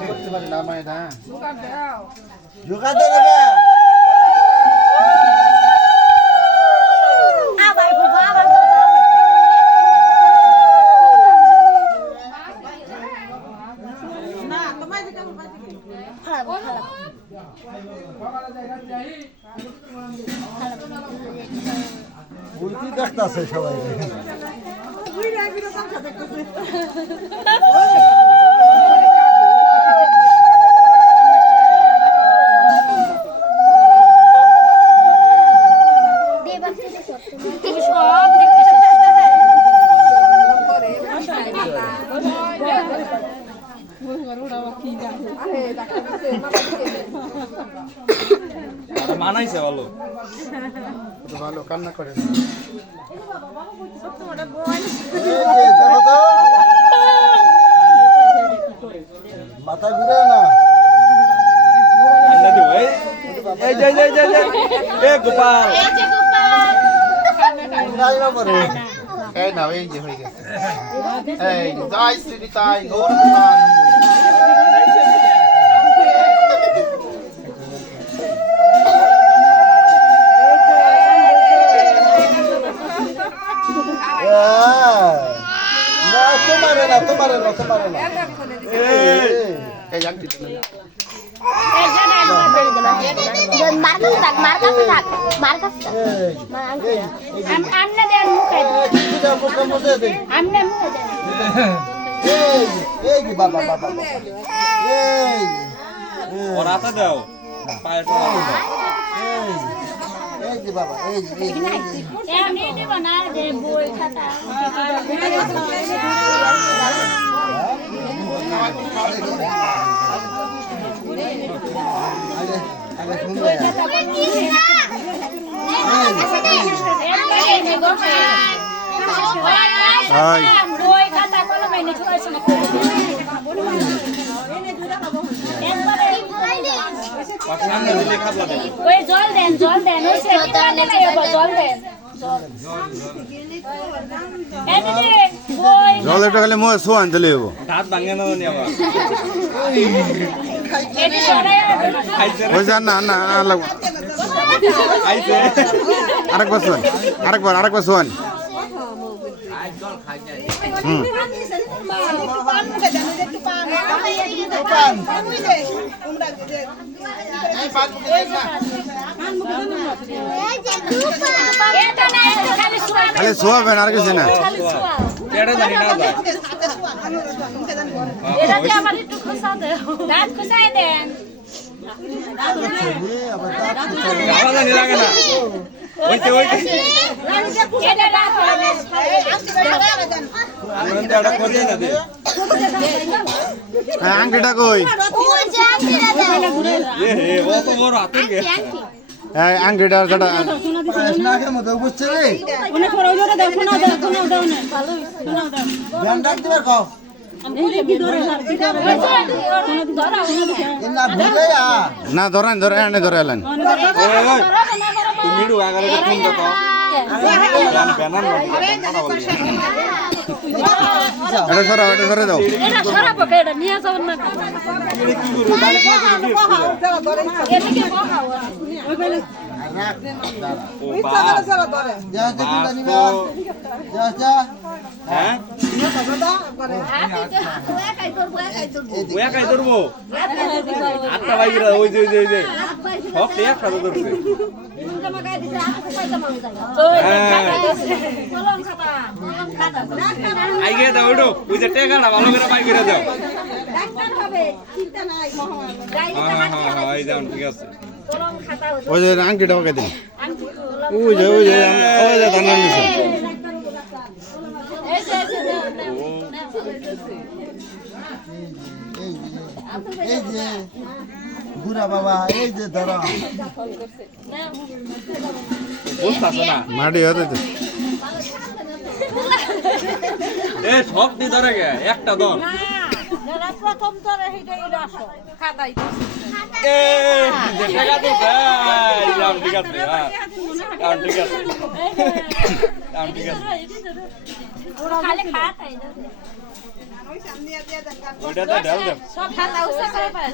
করতে পারি না মায়ের না জোগাড় দে রে বুঝি দেখতাছে সবাই মানাইছে ভালো ভালো কান্না করে মাথা ঘুরে না গোপাল এই না এই যে হয়ে গেছে এই জয় শ্রী তাই গৌর ভগবান তোমারে না এই জানতি ওরা তো দাও পায়ের পর বাবা এমনি দেব না যে বই খাতা বই খাতা কলম এনে ছড়াইছে না ওই জল দেন ওই সে জল দেন জল একটু খালি মুখে শোয়ান দিলে হবো দাঁত ভাঙে না নি আবার ওই যান না না লাগবো আইছে আরেকবার শোয়ান হুম খালি শোয়াবেন আর কিছু না এটা জানি না যায় এটাকে আবার একটু খোসা দেন দাঁত খোসায় দেন গালা জানি লাগে না ওইতে এটা দাঁত এটা করে না দে আংটিটা কই ও তো বড় হাতে গে আংটিটা যেটা মতো বুঝছে রে ব্যান্ডার দিবার কও না ধরেন এনে ধরে এলেন তুমি ডু আগারে কোন দেখো ব্যানার এটা সরা দাও এটা সরাবো এটা নিয়ে যাবেন না কি করব দাঁড়ে এটা কি বহাও হ্যাঁ ওয়া কাই ধরবো আটটা বাইরা ওই যে সব এক সাথে ধরছে আইগে দাও ওটো ওই যে টাকাটা ভালো করে বাই করে দাও হ্যাঁ এই যাও ঠিক আছে ওই যে আংটিটা ওকে দিন ওই যে ধান দিছে এই যে বুড়া বাবা এই যে ধরা বুঝতাছ না মাটি হতে তো এ সব দি ধরে গে একটা দন প্রথম ধরে হেটাই রাস খাতাই এ যে টাকা তো যাই যাও ঠিক আছে হ্যাঁ যাও ঠিক আছে যাও ঠিক আছে খালি খাতাই ওইটাতে ঢাল দেন সব হাত উৎসাহ করে পারে